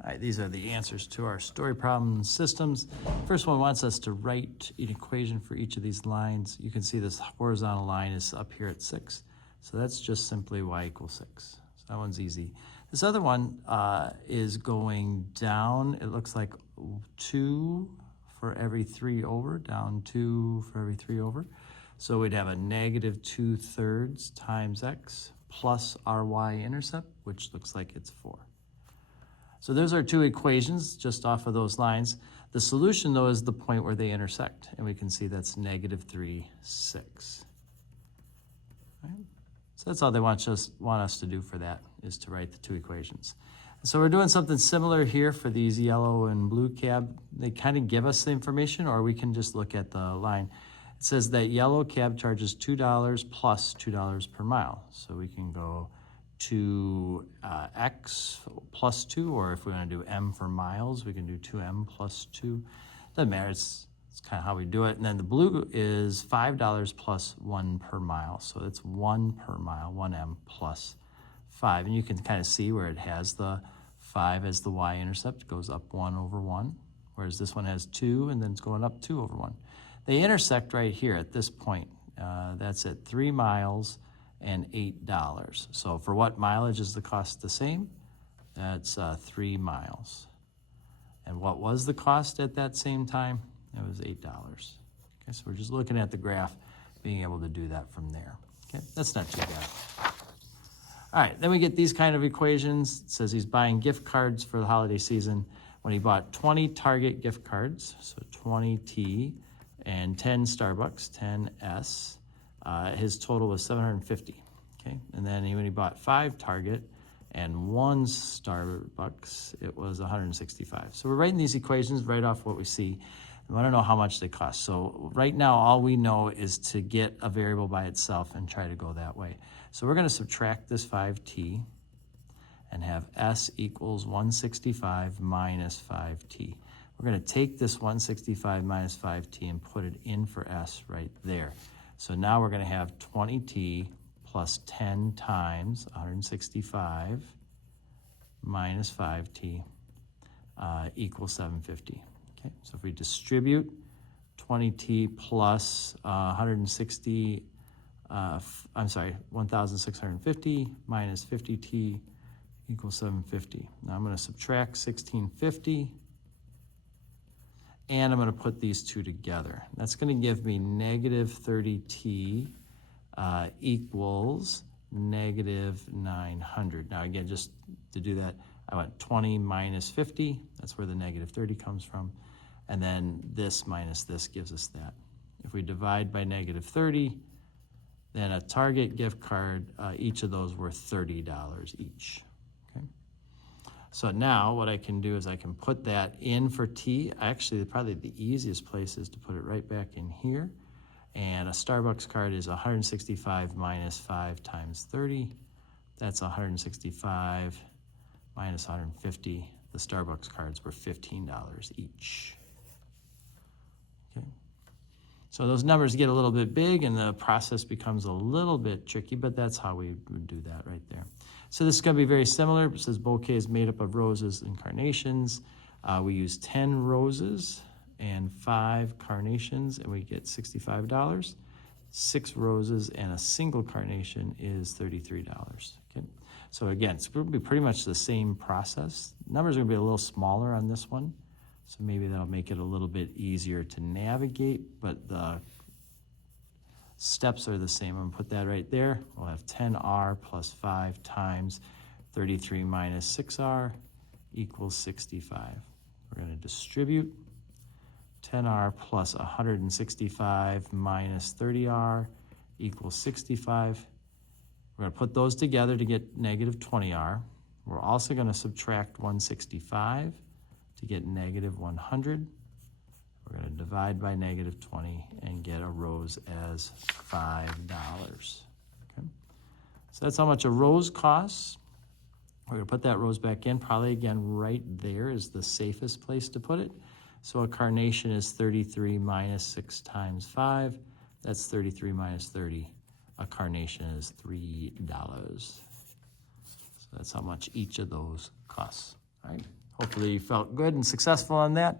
All right, these are the answers to our story problem systems. First one wants us to write an equation for each of these lines. You can see this horizontal line is up here at 6. So that's just simply y equals 6. So that one's easy. This other one is going down. It looks like 2 for every 3 over, down 2 for every 3 over. So we'd have a negative 2/3 times x plus our y-intercept, which looks like it's 4. So those are two equations just off of those lines. The solution, though, is the point where they intersect, and we can see that's negative 3, 6. Right? So that's all they want us to do for that, is to write the two equations. So we're doing something similar here for these yellow and blue cab. They kind of give us the information, or we can just look at the line. It says that yellow cab charges $2 plus $2 per mile. So we can go to x plus 2, or if we want to do m for miles, we can do 2m plus 2. Doesn't matter, it's kind of how we do it. And then the blue is $5 plus 1 per mile. So it's 1 per mile, 1m plus 5. And you can kind of see where it has the 5 as the y-intercept, goes up 1 over 1, whereas this one has 2, and then it's going up 2 over 1. They intersect right here at this point. That's at 3 miles and $8. So for what mileage is the cost the same? That's 3 miles. And what was the cost at that same time? It was $8. Okay, so we're just looking at the graph, being able to do that from there. Okay, that's not too bad. All right, then we get these kind of equations. It says he's buying gift cards for the holiday season. When he bought 20 Target gift cards, so 20T, and 10 Starbucks, 10S, his total was $750, okay? And then when he bought 5 Target and 1 Starbucks, it was $165. So we're writing these equations right off what we see. We want to know how much they cost. So right now, all we know is to get a variable by itself and try to go that way. So we're going to subtract this 5T and have S equals 165 minus 5T. We're going to take this 165 minus 5T and put it in for S right there. So now we're going to have 20T plus 10 times 165 minus 5T equals 750. Okay, so if we distribute 20T plus 1,650 minus 50T equals 750. Now I'm going to subtract 1650, and I'm going to put these two together. That's going to give me negative 30T equals negative 900. Now again, just to do that, I went 20 minus 50. That's where the negative 30 comes from. And then this minus this gives us that. If we divide by negative 30, then a Target gift card, each of those were $30 each. Okay. So now what I can do is I can put that in for T. Actually, probably the easiest place is to put it right back in here. And a Starbucks card is 165 minus 5 times 30. That's 165 minus 150. The Starbucks cards were $15 each. Okay. So those numbers get a little bit big and the process becomes a little bit tricky, but that's how we would do that right there. So this is going to be very similar. It says bouquet is made up of roses and carnations. We use 10 roses and 5 carnations, and we get $65. 6 roses and a single carnation is $33. Okay. So again, it's going to be pretty much the same process. Numbers are going to be a little smaller on this one, so maybe that'll make it a little bit easier to navigate, but the steps are the same. I'm going to put that right there. We'll have 10R plus 5 times 33 minus 6R equals 65. We're going to distribute 10R plus 165 minus 30R equals 65. We're going to put those together to get negative 20R. We're also going to subtract 165 to get negative 100. We're going to divide by negative 20 and get a rose as $5. Okay. So that's how much a rose costs. We're going to put that rose back in. Probably, again, right there is the safest place to put it. So a carnation is 33 minus 6 times 5. That's 33 minus 30. A carnation is $3. So that's how much each of those costs. All right. Hopefully you felt good and successful on that.